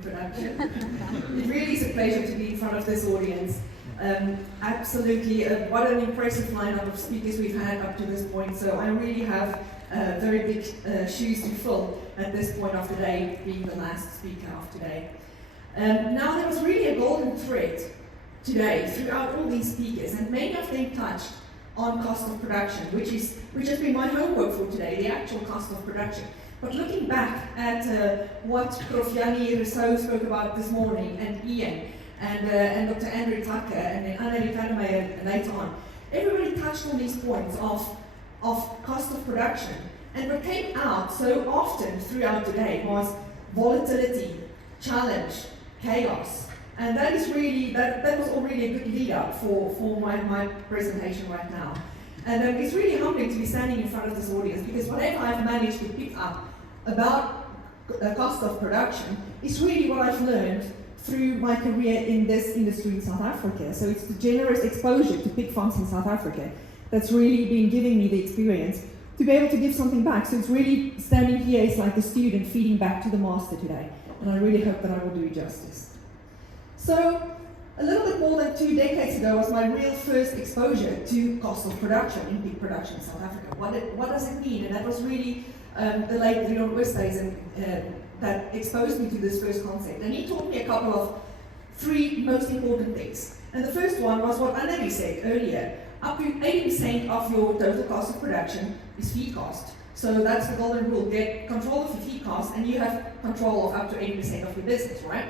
introduction. It really is a pleasure to be in front of this audience. Absolutely, what an impressive lineup of speakers we've had up to this point. So I really have very big shoes to fill at this point of the day, being the last speaker of today. Now there was really a golden thread today throughout all these speakers, and many of them touched on cost of production, which has been my homework for today, the actual cost of production. But looking back at what Prof. Yanni Rousseau spoke about this morning, and Ian, and Dr. Andrew Tucker, and then Anneli Vandermeyer later on, everybody touched on these points of cost of production. And what came out so often throughout the day was volatility, challenge, chaos. And that is really, that was already a good lead up for my presentation right now. And it's really humbling to be standing in front of this audience, because whatever I've managed to pick up about the cost of production is really what I've learned through my career in this industry in South Africa. So it's the generous exposure to pig farms in South Africa that's really been giving me the experience to be able to give something back. So it's really standing here is like a student feeding back to the master today. And I really hope that I will do it justice. So a little bit more than 2 decades ago was my real first exposure to cost of production in pig production in South Africa. What does it mean? And that was really the late Leon Oosthuizen that exposed me to this first concept. And he taught me a couple of 3 most important things. And the first one was what Anneli said earlier. Up to 80% of your total cost of production is feed cost. So that's the golden rule. Get control of your feed cost and you have control of up to 80% of your business, right?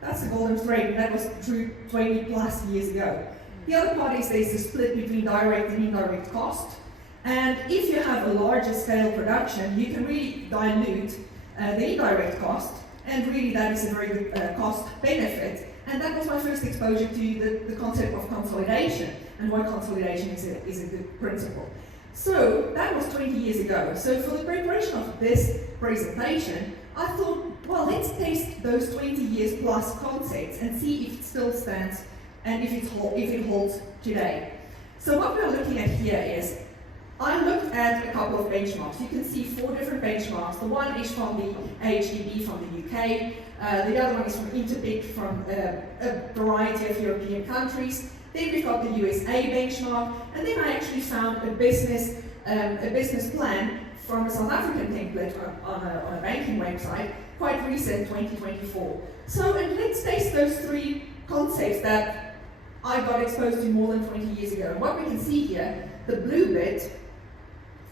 That's the golden thread, and that was true 20 plus years ago. The other part is there's a split between direct and indirect cost. And if you have a larger scale production, you can really dilute the indirect cost, and really that is a very good cost benefit. And that was my first exposure to the concept of consolidation, and why consolidation is a good principle. So that was 20 years ago. So for the preparation of this presentation, I thought, well, let's test those 20 years plus concepts and see if it still stands and if it holds today. So what we're looking at here is, I looked at a couple of benchmarks. You can see 4 different benchmarks. The one is from the AHDB from the UK, the other one is from Interpig from a variety of European countries. Then we've got the USA benchmark, and then I actually found a business plan from a South African template on a banking website, quite recent, 2024. So, and let's taste those 3 concepts that I got exposed to more than 20 years ago. And what we can see here, the blue bit,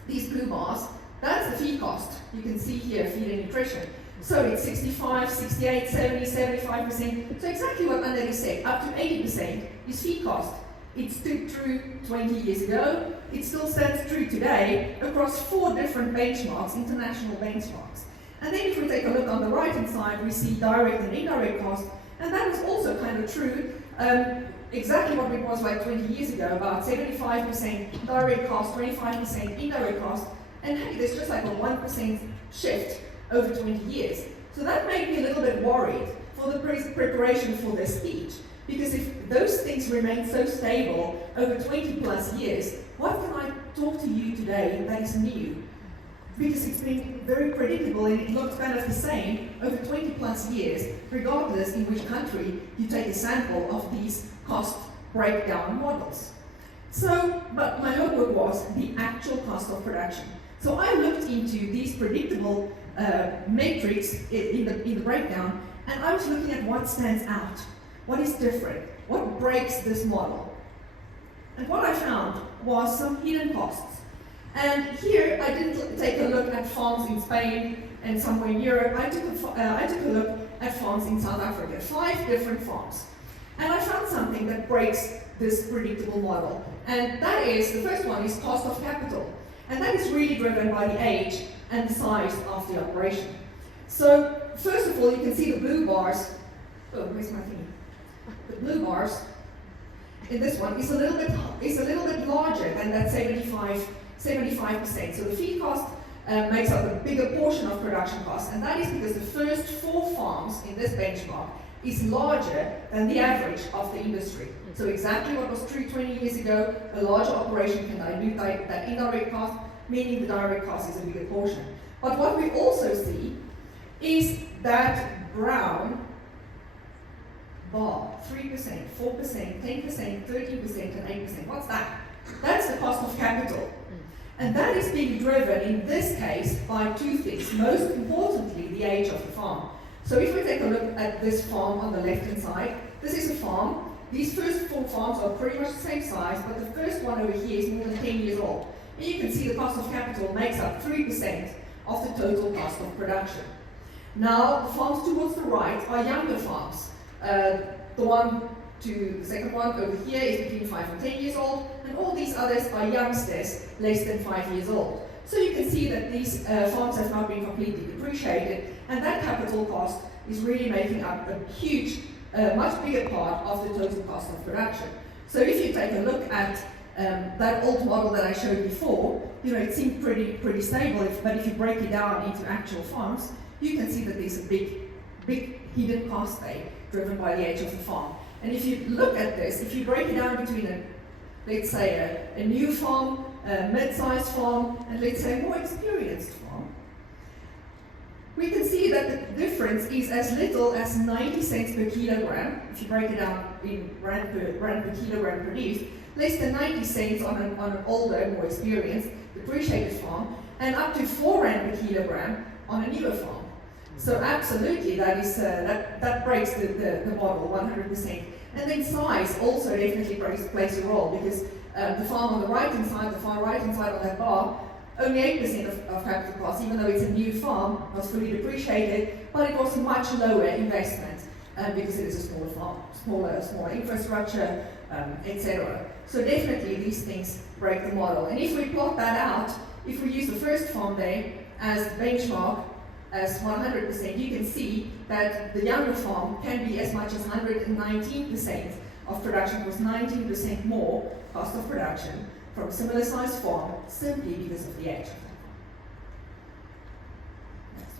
these blue bars, that's the feed cost. You can see here, feed and nutrition. So it's 65, 68, 70, 75%. So exactly what Anneli said, up to 80% is feed cost. It stood true 20 years ago. It still stands true today across 4 different benchmarks, international benchmarks. And then if we take a look on the right-hand side, we see direct and indirect cost, and that is also kind of true. Exactly what it was like 20 years ago, about 75% direct cost, 25% indirect cost, and hey, there's just like a 1% shift over 20 years. So that made me a little bit worried for the preparation for this speech, because if those things remain so stable over 20 plus years, what can I talk to you today that is new? Because it's been very predictable and it looks kind of the same over 20 plus years, regardless in which country you take a sample of these cost breakdown models. So, but my homework was the actual cost of production. So I looked into these predictable metrics in the breakdown, and I was looking at what stands out, what is different, what breaks this model. And what I found was some hidden costs. And here I didn't take a look at farms in Spain and somewhere in Europe. I took a look at farms in South Africa, 5 different farms. And I found something that breaks this predictable model. And that is, the first one is cost of capital. And that is really driven by the age and the size of the operation. So, first of all, you can see the blue bars. Oh, where's my thing? The blue bars in this one is a little bit larger than that 75%. So the feed cost makes up a bigger portion of production cost, and that is because the first 4 farms in this benchmark is larger than the average of the industry. So exactly what was true 20 years ago, a larger operation can dilute that indirect cost, meaning the direct cost is a bigger portion. But what we also see is that brown bar, 3%, 4%, 10%, 13%, and 8%. What's that? That's the cost of capital. And that is being driven, in this case, by two things. Most importantly, the age of the farm. So if we take a look at this farm on the left-hand side, this is a farm. These first 4 farms are pretty much the same size, but the first one over here is more than 10 years old. And you can see the cost of capital makes up 3% of the total cost of production. Now, the farms towards the right are younger farms. The second one over here is between 5 and 10 years old, and all these others are youngsters, less than 5 years old. So you can see that these farms have not been completely depreciated, and that capital cost is really making up a huge, much bigger part of the total cost of production. So if you take a look at that old model that I showed before, it seemed pretty stable, but if you break it down into actual farms, you can see that there's a big hidden cost there, driven by the age of the farm. And if you look at this, if you break it down between let's say a new farm, a mid-sized farm, and let's say a more experienced farm, we can see that the difference is as little as 90 cents per kilogram. If you break it down in rand per kilogram produced, less than 90 cents on an older, more experienced, depreciated farm, and up to 4 rand per kilogram on a newer farm. So absolutely, that breaks the model 100%. And then size also definitely plays a role, because the farm on the right-hand side, the far right-hand side on that bar, only 8% of capital cost, even though it's a new farm, was fully depreciated, but it was a much lower investment because it is a smaller farm, smaller infrastructure, etc. So definitely these things break the model. And if we plot that out, if we use the first farm there as the benchmark, as 100%, you can see that the younger farm can be as much as 119% of production, was 19% more cost of production from a similar sized farm, simply because of the age of that farm. Next.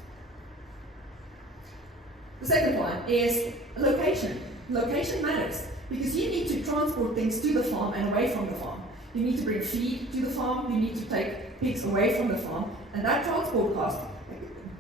The second one is location. Location matters, because you need to transport things to the farm and away from the farm. You need to bring feed to the farm, you need to take pigs away from the farm, and that transport cost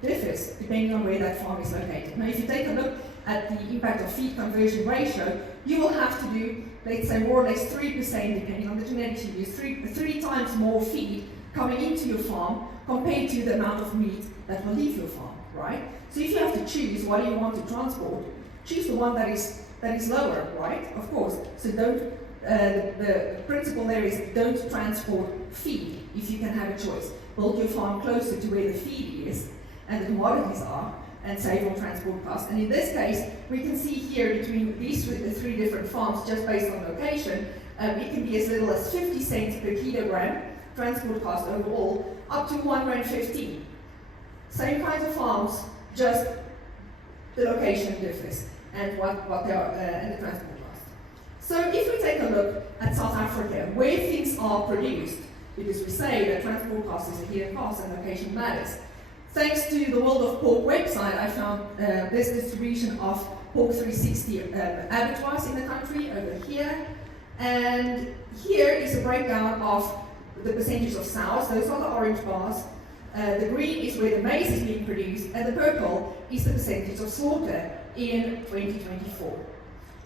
differs depending on where that farm is located. Now, if you take a look at the impact of feed conversion ratio, you will have to do, let's say, more or less 3%, depending on the genetics you use, three times more feed coming into your farm compared to the amount of meat that will leave your farm, right? So if you have to choose what you want to transport, choose the one that is lower, right? Of course. So the principle there is don't transport feed if you can have a choice. Build your farm closer to where the feed is and the commodities are, and save on transport costs. And in this case, we can see here between these three different farms, just based on location, it can be as little as 50 cents per kilogram transport cost overall, up to 1.15 rand. Same kinds of farms, just the location differs and what they are and the transport cost. So if we take a look at South Africa, where things are produced, because we say that transport cost is a hidden cost and location matters. Thanks to the World of Pork website, I found this distribution of Pork 360 abattoirs in the country over here. And here is a breakdown of the percentage of sows. Those are the orange bars. The green is where the maize is being produced, and the purple is the percentage of slaughter in 2024.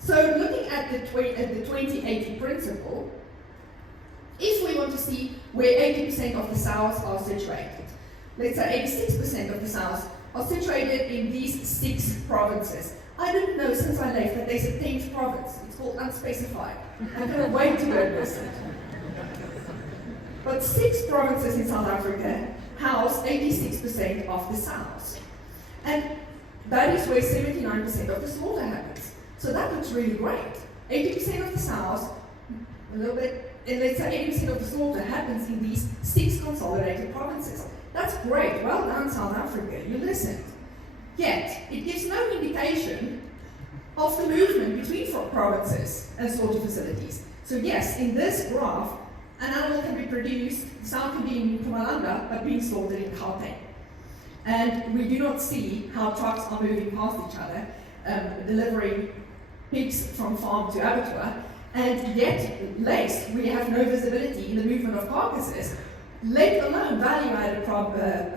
So looking at the 2080 principle, if we want to see where 80% of the sows are situated, let's say 86% of the sows are situated in these 6 provinces. I didn't know since I left that there's a 10th province. It's called unspecified. I cannot wait to go and visit. But 6 provinces in South Africa house 86% of the sows. And that is where 79% of the slaughter happens. So that looks really great. 80% of the sows, a little bit, and let's say 80% of the slaughter happens in these 6 consolidated provinces. That's great. Well done, South Africa. You listened. Yet, it gives no indication of the movement between provinces and slaughter facilities. So yes, in this graph, an animal can be produced, the sow can be in Mpumalanga, but being slaughtered in Gauteng. And we do not see how trucks are moving past each other, delivering pigs from farm to abattoir. And yet, less, we have no visibility in the movement of carcasses, let alone value-added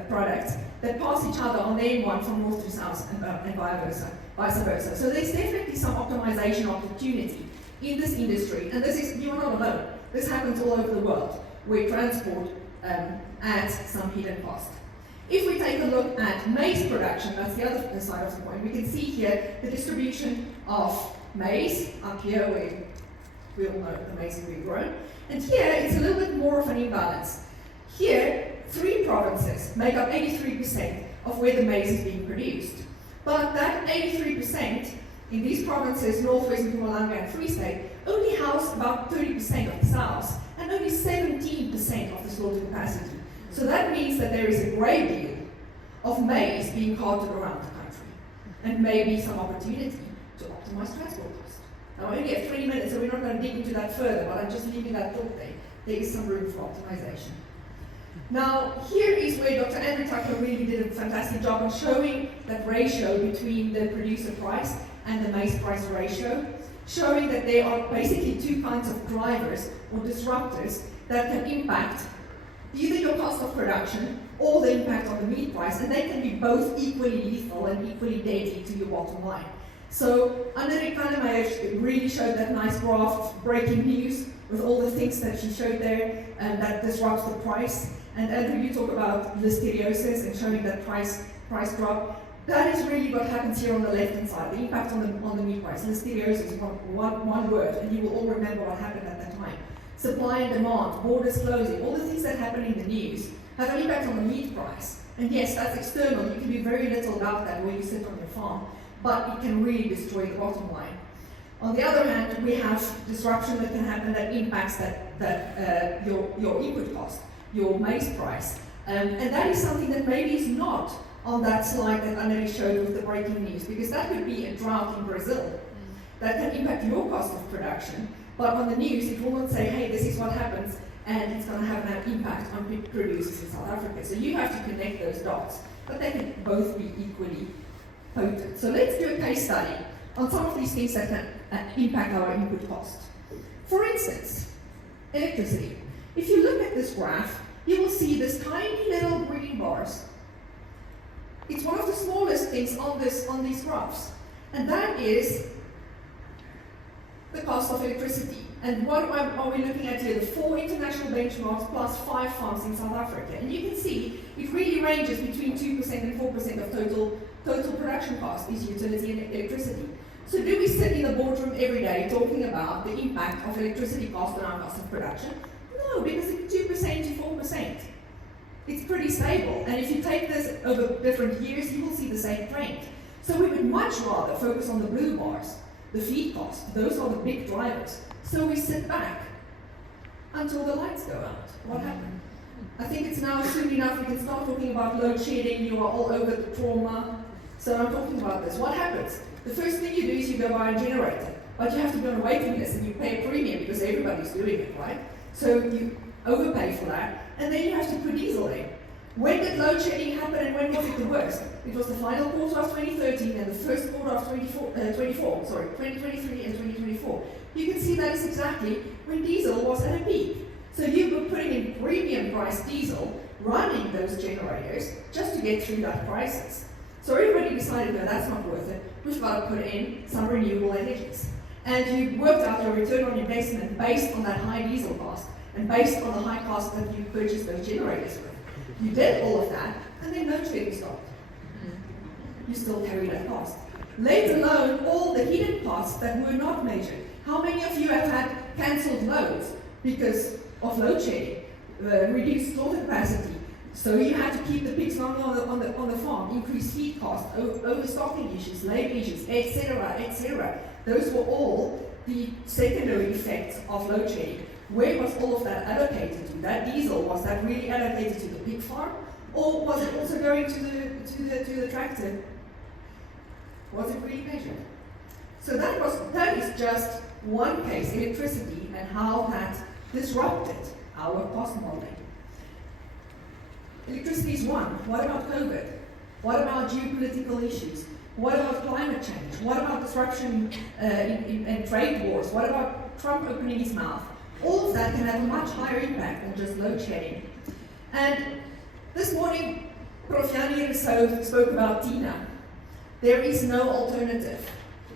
products that pass each other on the M1 from north to south and vice versa. So there's definitely some optimization opportunity in this industry, and you're not alone. This happens all over the world, where transport adds some hidden cost. If we take a look at maize production, that's the other side of the coin, we can see here the distribution of maize, up here where we all know the maize is being grown, and here it's a little bit more of an imbalance. Here, 3 provinces make up 83% of where the maize is being produced. But that 83% in these provinces, North West, Mpumalanga and Free State, only house about 30% of the sows and only 17% of the slaughter capacity. So that means that there is a great deal of maize being carted around the country, and maybe some opportunity to optimize transport costs. Now, I only have 20 minutes, so we're not going to dig into that further, but I'm just leaving that thought there. There is some room for optimization. Now, here is where Dr. Andrew Tucker really did a fantastic job on showing that ratio between the producer price and the maize price ratio, showing that there are basically 2 kinds of drivers or disruptors that can impact either your cost of production or the impact on the meat price, and they can be both equally lethal and equally deadly to your bottom line. So Alteli Ligthelm really showed that nice graph of breaking news with all the things that she showed there that disrupts the price. And Andrew, you talk about listeriosis and showing that price drop. That is really what happens here on the left-hand side, the impact on the meat price. Listeriosis is one word, and you will all remember what happened at that time. Supply and demand, borders closing, all the things that happen in the news have an impact on the meat price. And yes, that's external. You can do very little about that where you sit on your farm, but it can really destroy the bottom line. On the other hand, we have disruption that can happen that impacts your input cost, your maize price. And that is something that maybe is not on that slide that Alteli showed with the breaking news, because that could be a drought in Brazil that can impact your cost of production. But on the news, it will not say, hey, this is what happens, and it's going to have an impact on pig producers in South Africa. So you have to connect those dots, but they can both be equally potent. So let's do a case study on some of these things that can impact our input cost. For instance, electricity. If you look at this graph, you will see this tiny little green bars. It's one of the smallest things on these graphs, and that is the cost of electricity. And what are we looking at here? The 4 international benchmarks plus 5 farms in South Africa. And you can see it really ranges between 2% and 4% of total production cost is utility and electricity. So do we sit in the boardroom every day talking about the impact of electricity cost on our cost of production? No, because it's 2% to 4%. It's pretty stable. And if you take this over different years, you will see the same trend. So we would much rather focus on the blue bars, the feed cost. Those are the big drivers. So we sit back until the lights go out. What happened? I think it's now soon enough we can start talking about load shedding. You are all over the trauma. So I'm talking about this. What happens? The first thing you do is you go buy a generator. But you have to go on a waiting list and you pay a premium because everybody's doing it, right? So you overpay for that. And then you have to put diesel in. When did load shedding happen and when was it the worst? It was the final quarter of 2013 and the first quarter of 2023 and 2024. You can see that is exactly when diesel was at a peak. So you were putting in premium price diesel, running those generators just to get through that crisis. So everybody decided, no, that's not worth it. We've got to put in some renewable energies. And you worked out your return on investment based on that high diesel cost and based on the high cost that you purchased those generators with. You did all of that, and then load shedding stopped. You still carry that cost. Let alone all the hidden costs that were not measured. How many of you have had cancelled loads because of load shedding, reduced slaughter capacity? So you had to keep the pigs longer on the farm, increased feed costs, overstocking issues, labor issues, etc., etc. Those were all the secondary effects of load shedding. Where was all of that allocated to? That diesel, was that really allocated to the pig farm? Or was it also going to the tractor? Was it really measured? So that is just one case, electricity, and how that disrupted our cost modeling. Electricity is one. What about COVID? What about geopolitical issues? What about climate change? What about disruption in trade wars? What about Trump opening his mouth? All of that can have a much higher impact than just load shedding. And this morning, Prof. Yanni Rousseau spoke about TINA. There is no alternative.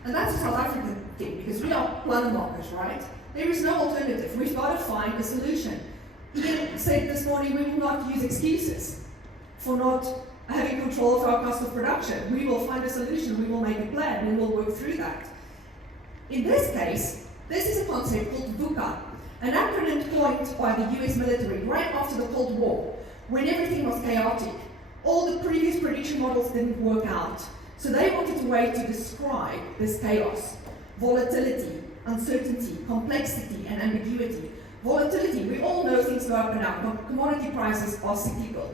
And that's a South African thing, because we are plan markers, right? There is no alternative. We've got to find a solution. Ian said this morning, we will not use excuses for not having control of our cost of production. We will find a solution, we will make a plan, we will work through that. In this case, this is a concept called VUCA, an acronym coined by the US military right after the Cold War, when everything was chaotic. All the previous prediction models didn't work out. So they wanted a way to describe this chaos: volatility, uncertainty, complexity, and ambiguity. Volatility, we all know things go up and down. Commodity prices are cyclical.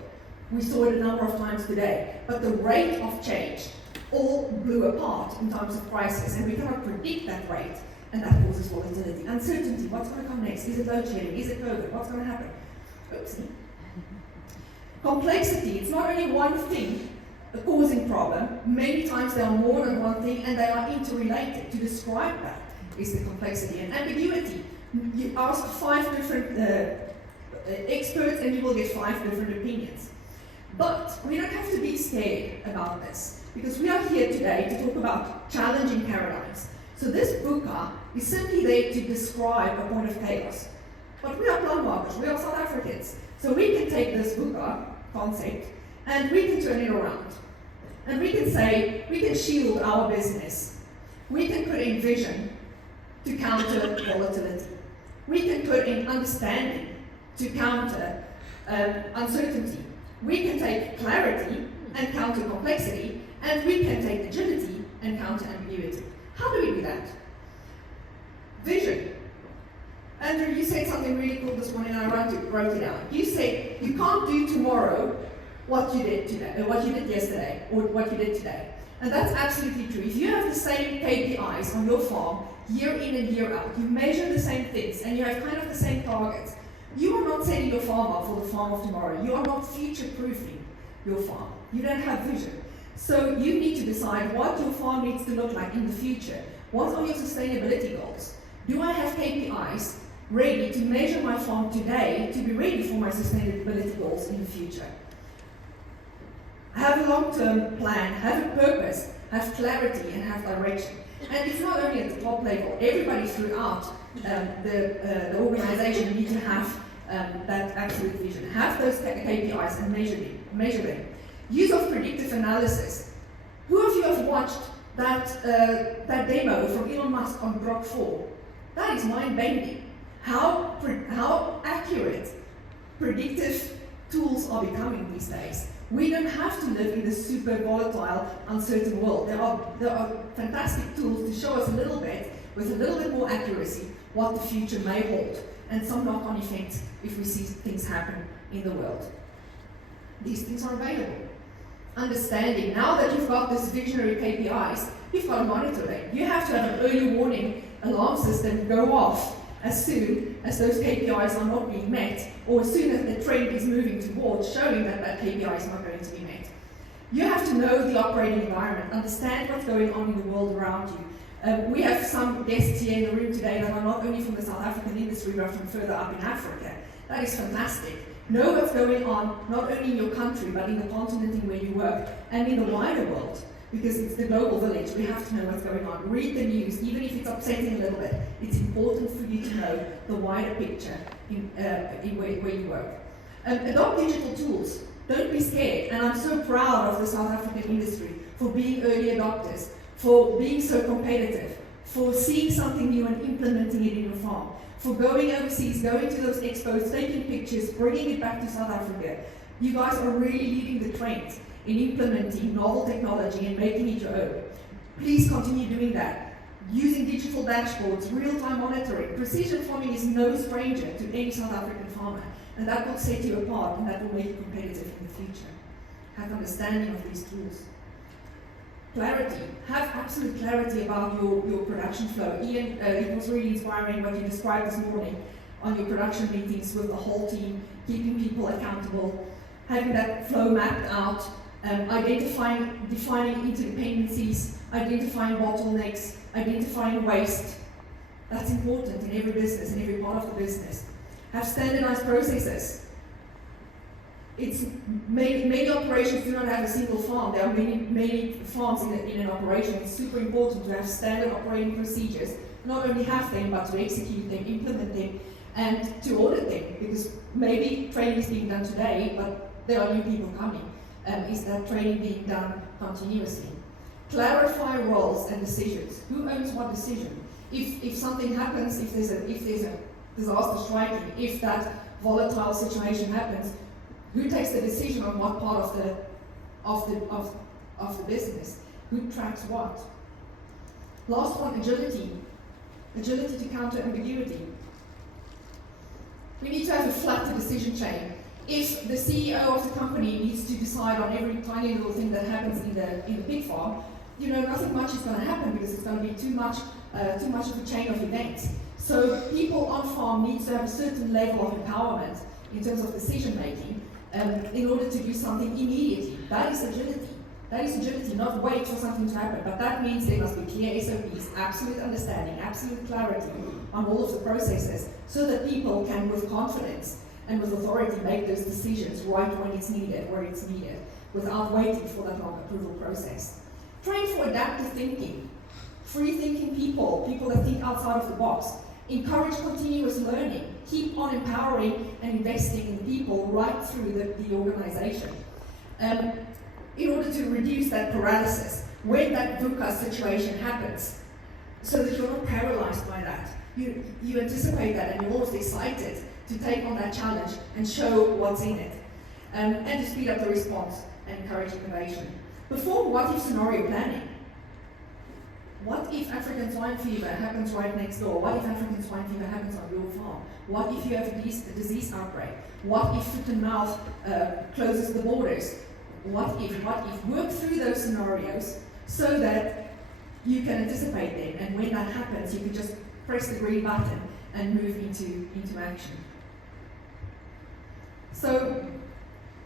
We saw it a number of times today. But the rate of change all blew apart in terms of prices, and we cannot predict that rate, and that causes volatility. Uncertainty, what's going to come next? Is it load shedding? Is it COVID? What's going to happen? Oopsie. Complexity, it's not only one thing a causing problem. Many times there are more than one thing, and they are interrelated. To describe that is the complexity. And ambiguity, you ask 5 different experts and you will get 5 different opinions. But we don't have to be scared about this, because we are here today to talk about challenging paradigms. So this VUCA is simply there to describe a point of chaos. But we are plan markers, we are South Africans. So we can take this VUCA concept and we can turn it around. And we can say, we can shield our business. We can put in vision to counter volatility. We can put in understanding to counter uncertainty. We can take clarity and counter complexity, and we can take agility and counter ambiguity. How do we do that? Vision. Andrew, you said something really cool this morning, and I wrote it down. You said you can't do tomorrow what you did today, or what you did yesterday, or what you did today. And that's absolutely true. If you have the same KPIs on your farm year in and year out, you measure the same things, and you have kind of the same targets, you are not setting your farm up for the farm of tomorrow. You are not future-proofing your farm. You don't have vision. So you need to decide what your farm needs to look like in the future. What are your sustainability goals? Do I have KPIs ready to measure my farm today to be ready for my sustainability goals in the future? Have a long-term plan, have a purpose, have clarity, and have direction. And it's not only at the top level. Everybody throughout the organization need to have that absolute vision. Have those KPIs and measure them. Use of predictive analysis. Who of you have watched that demo from Elon Musk on Grok 4? That is mind-bending. How accurate predictive tools are becoming these days. We don't have to live in this super volatile, uncertain world. There are fantastic tools to show us a little bit, with a little bit more accuracy, what the future may hold, and some knock-on effects if we see things happen in the world. These things are available. Understanding, now that you've got this visionary KPIs, you've got to monitor them. You have to have an early warning alarm system go off as soon as those KPIs are not being met, or as soon as the trend is moving towards showing that that KPI is not going to be met. You have to know the operating environment, understand what's going on in the world around you. We have some guests here in the room today that are not only from the South African industry, but from further up in Africa. That is fantastic. Know what's going on, not only in your country, but in the continent in where you work, and in the wider world. Because it's the global village, we have to know what's going on. Read the news, even if it's upsetting a little bit. It's important for you to know the wider picture in where you work. Adopt digital tools. Don't be scared. And I'm so proud of the South African industry for being early adopters, for being so competitive, for seeing something new and implementing it in your farm, for going overseas, going to those expos, taking pictures, bringing it back to South Africa. You guys are really leading the trend in implementing novel technology and making it your own. Please continue doing that. Using digital dashboards, real-time monitoring. Precision farming is no stranger to any South African farmer, and that will set you apart, and that will make you competitive in the future. Have understanding of these tools. Clarity. Have absolute clarity about your production flow. Ian, it was really inspiring what you described this morning on your production meetings with the whole team, keeping people accountable, having that flow mapped out, defining interdependencies, identifying bottlenecks, identifying waste. That's important in every business, in every part of the business. Have standardized processes. it's many operations do not have a single farm. There are many farms in an operation. It's super important to have standard operating procedures, not only have them, but to execute them, implement them, and to audit them, because maybe training is being done today, but there are new people coming. Is that training being done continuously? Clarify roles and decisions. Who owns what decision? If something happens, if there's a disaster striking, if that volatile situation happens, who takes the decision on what part of the business? Who tracks what? Last one, agility. Agility to counter ambiguity. We need to have a flatter decision chain. If the CEO of the company needs to decide on every tiny little thing that happens in the pig farm, nothing much is going to happen because it's going to be too much of a chain of events. So people on farm need to have a certain level of empowerment in terms of decision making in order to do something immediately. That is agility. That is agility, not wait for something to happen. But that means there must be clear SOPs, absolute understanding, absolute clarity on all of the processes, so that people can, with confidence and with authority, make those decisions right when it's needed, where it's needed, without waiting for that long approval process. Train for adaptive thinking. Free-thinking people that think outside of the box. Encourage continuous learning. Keep on empowering and investing in people right through the organization. In order to reduce that paralysis when that VUCA situation happens, so that you're not paralyzed by that. You anticipate that and you're almost excited to take on that challenge and show what's in it. And to speed up the response and encourage innovation. Perform what-if scenario planning. What if African swine fever happens right next door? What if African swine fever happens on your farm? What if you have a disease outbreak? What if foot and mouth closes the borders? What if? Work through those scenarios so that you can anticipate them, and when that happens, you can just press the green button and move into action. So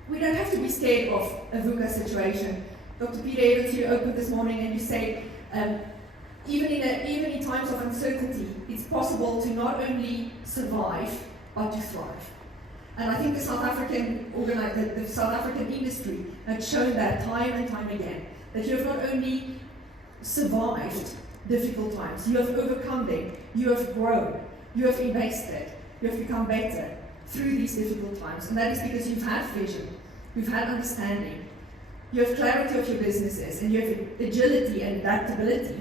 we don't have to be scared of a VUCA situation. Dr. Peter Evans, you opened this morning and you said, even in times of uncertainty, it's possible to not only survive, but to thrive. And I think the South African industry has shown that time and time again, that you have not only survived difficult times, you have overcome them, you have grown, you have invested, you have become better through these difficult times. And that is because you've had vision, you've had understanding, you have clarity of your businesses, and you have agility and adaptability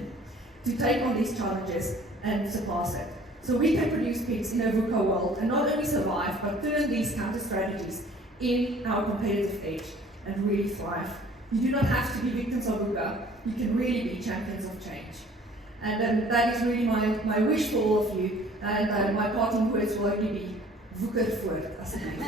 to take on these challenges and surpass it. So we can produce pigs in a VUCA world and not only survive, but turn these counter strategies in our competitive edge and really thrive. You do not have to be victims of VUCA, you can really be champions of change. And that is really my wish for all of you, and my parting words will only be VUCA voort, asseblief.